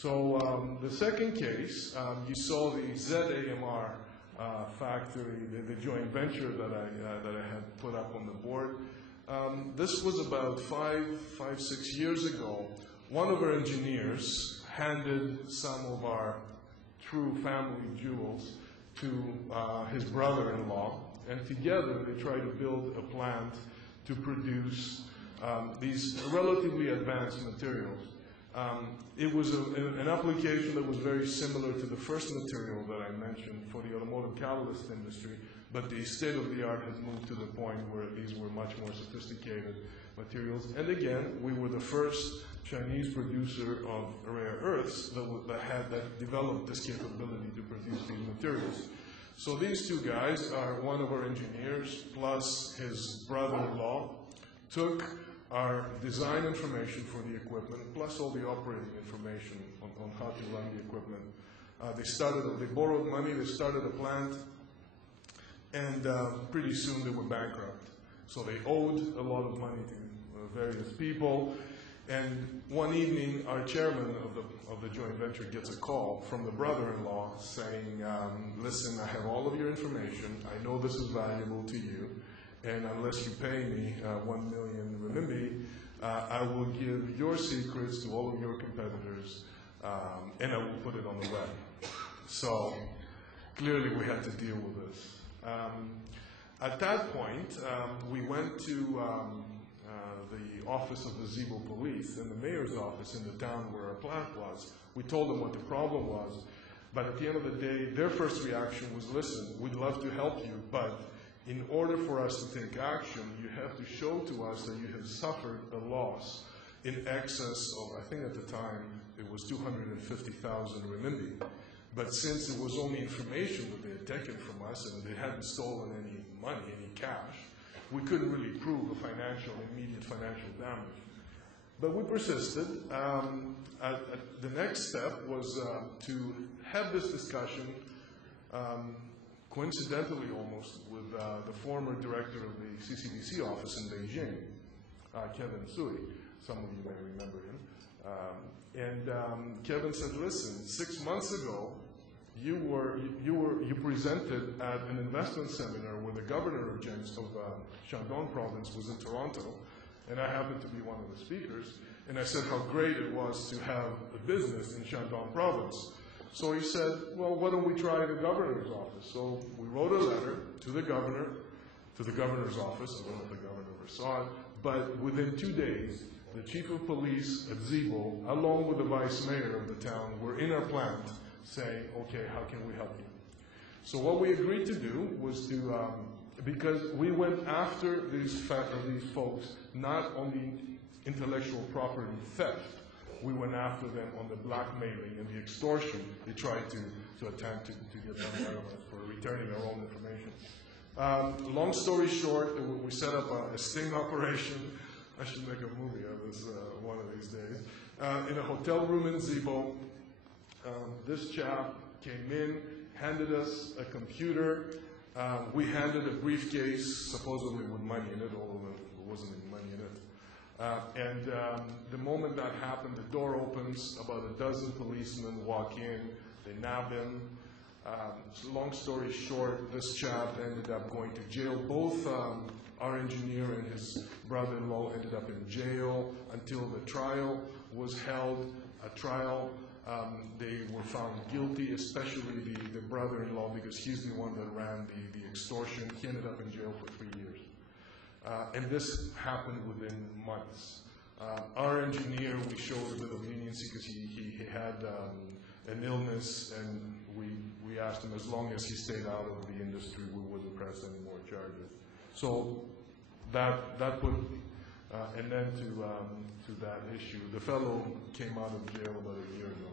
So the second case, you saw the ZAMR factory, the joint venture that I had put up on the board. This was about five, 6 years ago. One of our engineers handed some of our true family jewels to his brother-in-law, and together they tried to build a plant to produce these relatively advanced materials. It was an application that was very similar to the first material that I mentioned for the automotive catalyst industry, but the state of the art has moved to the point where these were much more sophisticated materials. And again, we were the first Chinese producer of rare earths that developed this capability to produce these materials. So these two guys are one of our engineers plus his brother-in-law took our design information for the equipment, plus all the operating information on how to run the equipment. They borrowed money, they started a plant, and pretty soon they were bankrupt. So they owed a lot of money to various people, and one evening our chairman of the joint venture gets a call from the brother-in-law saying, listen, I have all of your information, I know this is valuable to you, and unless you pay me 1 million renminbi, I will give your secrets to all of your competitors, and I will put it on the web. So clearly we had to deal with this. At that point, we went to the office of the Zibo police and the mayor's office in the town where our plant was. We told them what the problem was, but at the end of the day, their first reaction was, listen, we'd love to help you, but in order for us to take action, you have to show to us that you have suffered a loss in excess of, I think at the time, it was 250,000 renminbi. But since it was only information that they had taken from us and they hadn't stolen any money, any cash, we couldn't really prove immediate financial damage. But we persisted. The next step was to have this discussion coincidentally almost, with the former director of the CCBC office in Beijing, Kevin Sui. Some of you may remember him. Kevin said, listen, 6 months ago, you presented at an investment seminar where the governor of Shandong province was in Toronto, and I happened to be one of the speakers, and I said how great it was to have a business in Shandong province. So he said, well, why don't we try the governor's office? So we wrote a letter to the governor, to the governor's office. I don't know if the governor ever saw it, but within 2 days, the chief of police at Zibo, along with the vice mayor of the town, were in our plant saying, okay, how can we help you? So what we agreed to do was to, because we went after these folks, not on the intellectual property theft, we went after them on the blackmailing and the extortion they tried to attempt to get them out of us for returning our own information. Long story short, we set up a sting operation. I should make a movie of this one of these days. In a hotel room in Zibo, this chap came in, handed us a computer. We handed a briefcase, supposedly with money in it, although there wasn't any money in it. The moment that happened, the door opens, about a dozen policemen walk in, they nab him. Long story short, this chap ended up going to jail. Both our engineer and his brother-in-law ended up in jail until the trial was held. They were found guilty, especially the brother-in-law, because he's the one that ran the extortion. He ended up in jail for 3 years. And this happened within months. Our engineer, we showed a bit of leniency because he had an illness, and we asked him as long as he stayed out of the industry, we wouldn't press any more charges. So that put an end to that issue. The fellow came out of jail about a year ago.